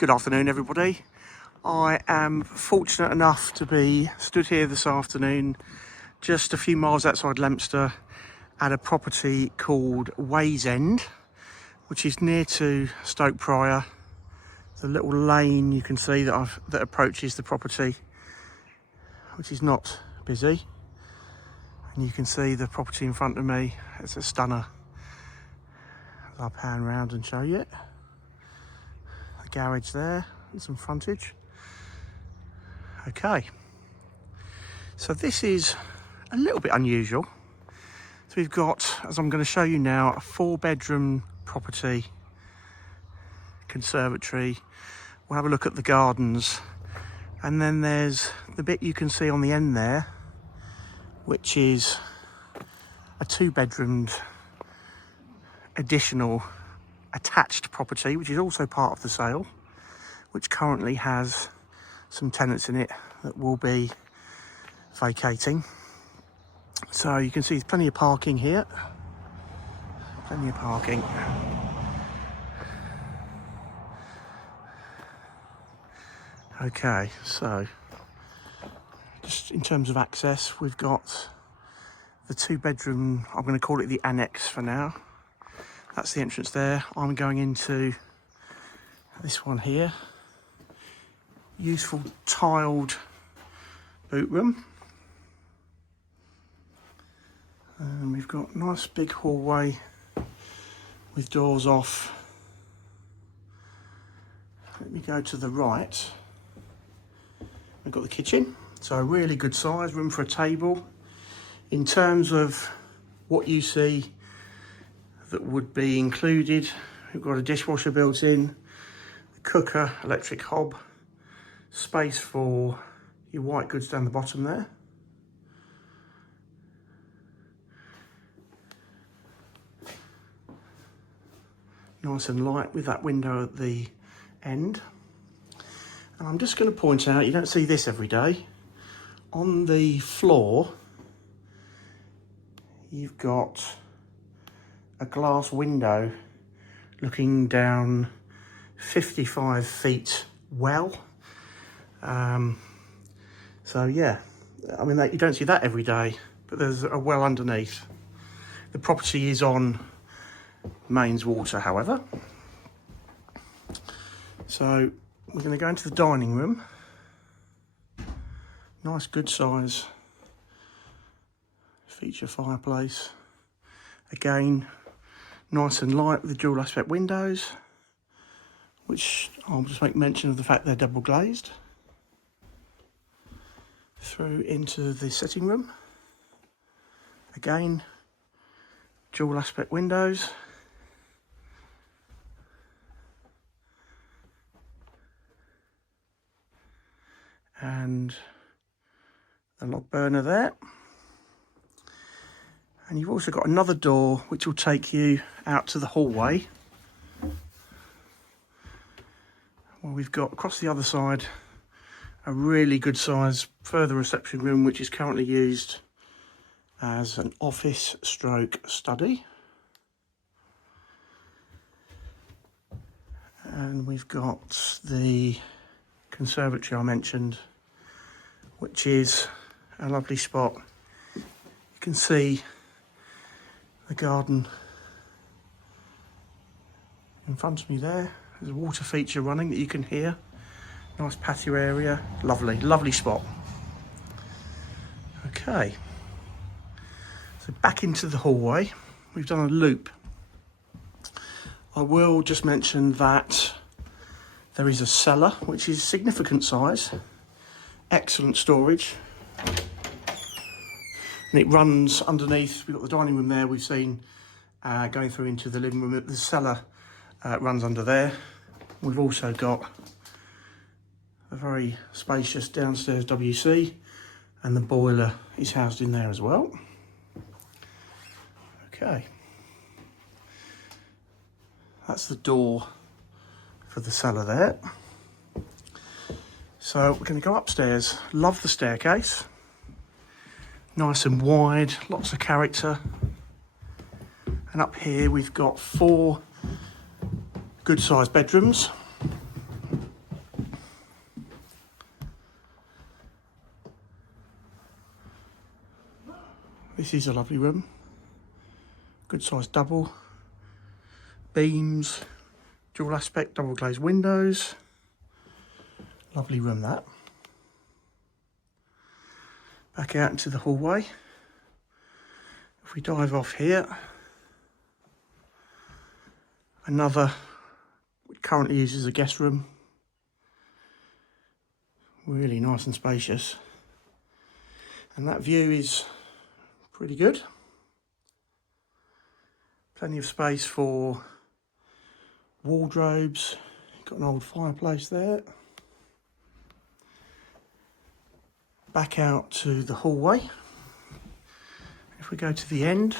Good afternoon, everybody. I am fortunate enough to be stood here this afternoon, just a few miles outside Leominster, at a property called Ways End, which is near to Stoke Prior. There's a little lane you can see that approaches the property, which is not busy. And you can see the property in front of me. It's a stunner. I'll pan round and show you it. The garage there and some frontage. Okay, so this is a little bit unusual. So we've got, as I'm going to show you now, a 4-bedroom property, conservatory. We'll have a look at the gardens, and then there's the bit you can see on the end there, which is a 2-bedroomed additional attached property, which is also part of the sale, which currently has some tenants in it that will be vacating. So you can see there's plenty of parking here. Plenty of parking. Okay, so just in terms of access, we've got the 2-bedroom, I'm going to call it the annex for now. That's the entrance there. I'm going into this one here. Useful tiled boot room. And we've got a nice big hallway with doors off. Let me go to the right. We've got the kitchen. So a really good size, room for a table. In terms of what you see that would be included, we've got a dishwasher built in, a cooker, electric hob, space for your white goods down the bottom there. Nice and light with that window at the end. And I'm just going to point out, you don't see this every day. On the floor, you've got a glass window looking down 55 feet well. So yeah, I mean, you don't see that every day, but there's a well underneath. The property is on mains water, however. So we're going to go into the dining room. Nice, good size feature fireplace. Again, nice and light with the dual aspect windows, which I'll just make mention of the fact they're double glazed. Through into the sitting room. Again, dual aspect windows. And the log burner there. And you've also got another door which will take you out to the hallway. Well, we've got across the other side a really good size further reception room, which is currently used as an office stroke study. And we've got the conservatory I mentioned, which is a lovely spot. You can see the garden in front of me there. There's a water feature running that you can hear. Nice patio area. Lovely, lovely spot. Okay. So back into the hallway. We've done a loop. I will just mention that there is a cellar, which is significant size. Excellent storage. And it runs underneath. We've got the dining room there. We've seen going through into the living room. The cellar runs under there. We've also got a very spacious downstairs WC, and the boiler is housed in there as well. Okay. That's the door for the cellar there. So we're going to go upstairs. Love the staircase. Nice and wide, lots of character. And up here we've got 4 good sized bedrooms. This is a lovely room. Good sized double. Beams, dual aspect, double glazed windows. Lovely room that. Back out into the hallway. If we dive off here, another currently used as a guest room. Really nice and spacious. And that view is pretty good. Plenty of space for wardrobes. Got an old fireplace there. Back out to the hallway. If we go to the end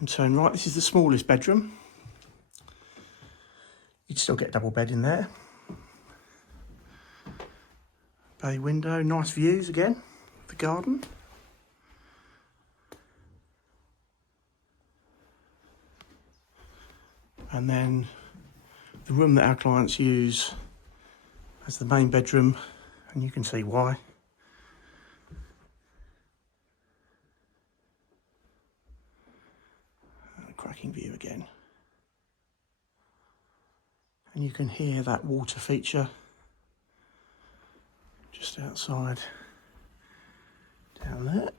and turn right, this is the smallest bedroom. You'd still get a double bed in there. Bay window, nice views again, the garden. And then the room that our clients use as the main bedroom, and you can see why. And a cracking view again. And you can hear that water feature just outside down there.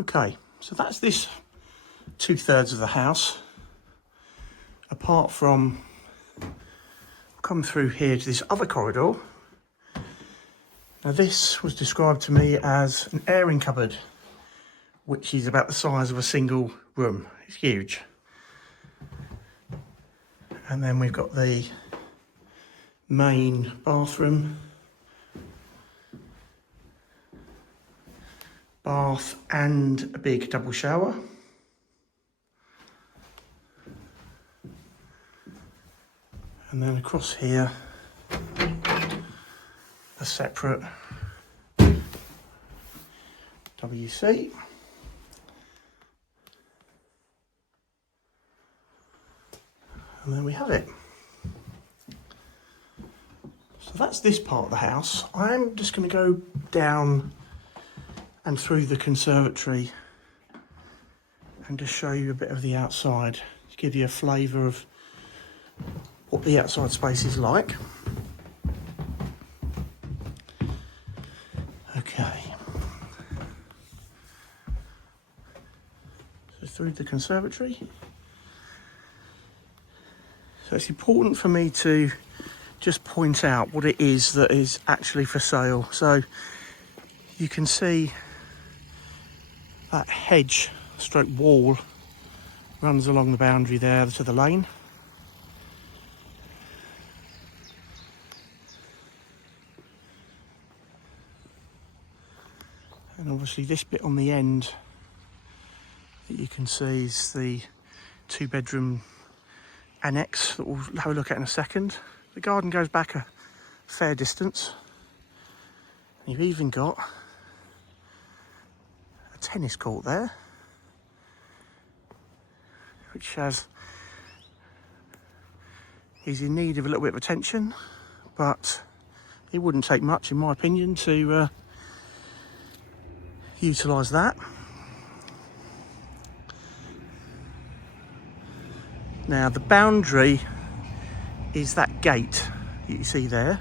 Okay, so that's this 2/3 of the house. Apart from, come through here to this other corridor. Now this was described to me as an airing cupboard, which is about the size of a single room. It's huge. And then we've got the main bathroom, bath and a big double shower. And then across here, a separate WC. And there we have it. So that's this part of the house. I'm just going to go down and through the conservatory and just show you a bit of the outside to give you a flavour of what the outside space is like. Okay. So through the conservatory. So it's important for me to just point out what it is that is actually for sale. So you can see that hedge stroke wall runs along the boundary there to the lane. And obviously this bit on the end that you can see is the 2-bedroom annex that we'll have a look at in a second. The garden goes back a fair distance. And you've even got a tennis court there, which is in need of a little bit of attention, but it wouldn't take much, in my opinion, to utilise that. Now the boundary is that gate that you see there,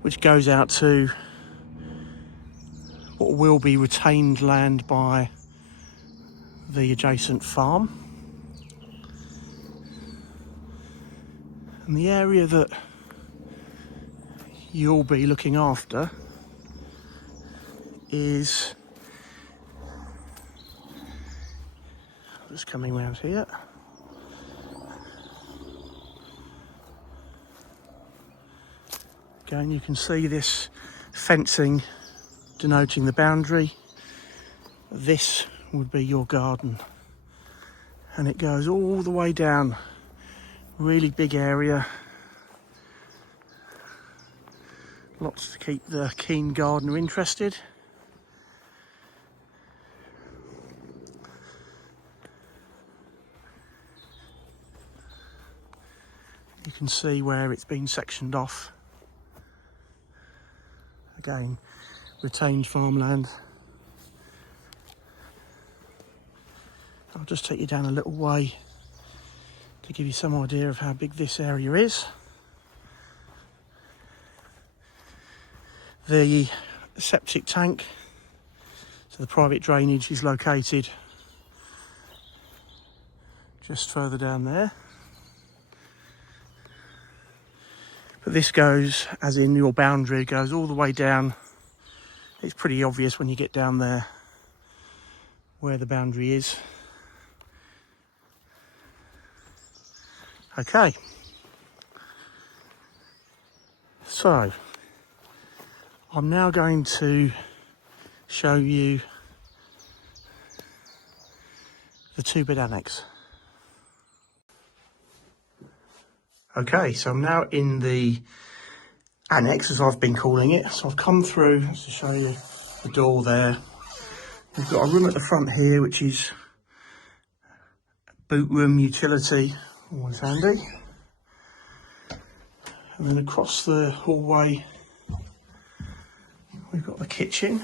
which goes out to what will be retained land by the adjacent farm. And the area that you'll be looking after is just coming around here. Again, you can see this fencing denoting the boundary. This would be your garden, and it goes all the way down. Really big area, lots to keep the keen gardener interested. You can see where it's been sectioned off. Again, retained farmland. I'll just take you down a little way to give you some idea of how big this area is. The septic tank, so the private drainage, is located just further down there. But this goes, as in your boundary, goes all the way down. It's pretty obvious when you get down there where the boundary is. Okay. So, I'm now going to show you the 2-bed annex. Okay, so I'm now in the annex, as I've been calling it. So I've come through to show you the door there. We've got a room at the front here, which is boot room, utility, always handy. And then across the hallway, we've got the kitchen.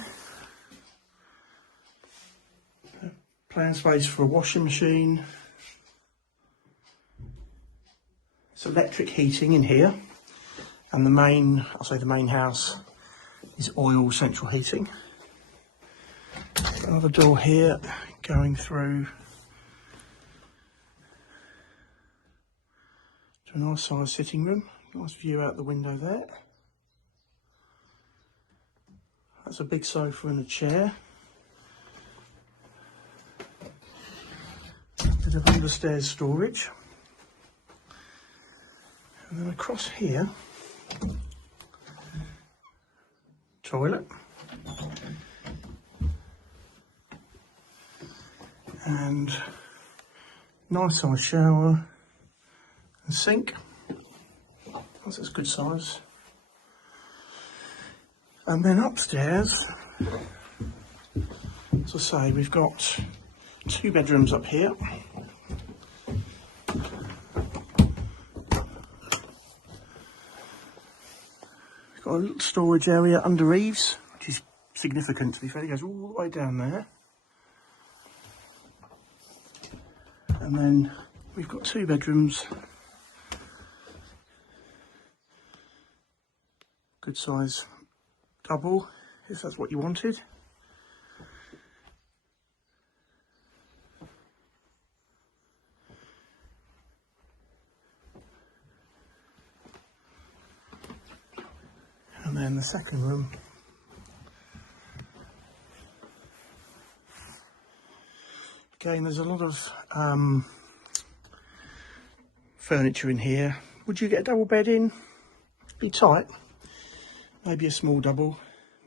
Plan space for a washing machine. It's electric heating in here. And the main, I'll say the main house, is oil central heating. Another door here going through to a nice sized sitting room. Nice view out the window there. That's a big sofa and a chair. Bit of understairs storage. And then across here, toilet. And nice size shower and sink. That's good size. And then upstairs, as I say, we've got 2 bedrooms up here. We've got a little storage area under eaves, which is significant to be fair. It goes all the way down there. And then we've got 2 bedrooms. Good size double, if that's what you wanted. And then the second room. Again, there's a lot of furniture in here. Would you get a double bed in? Be tight. Maybe a small double,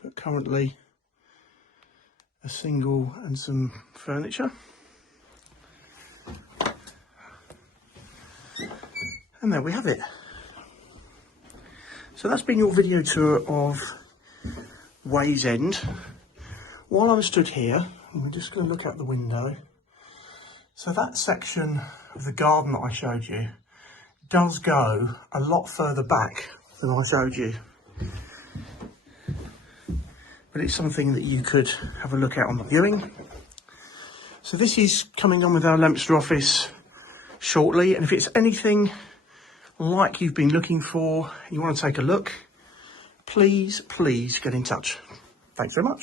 but currently a single and some furniture. And there we have it. So that's been your video tour of Wayesend. While I'm stood here, we're just going to look out the window. So that section of the garden that I showed you does go a lot further back than I showed you. But it's something that you could have a look at on the viewing. So this is coming on with our Leominster office shortly, and if it's anything like you've been looking for, you want to take a look, please get in touch. Thanks very much.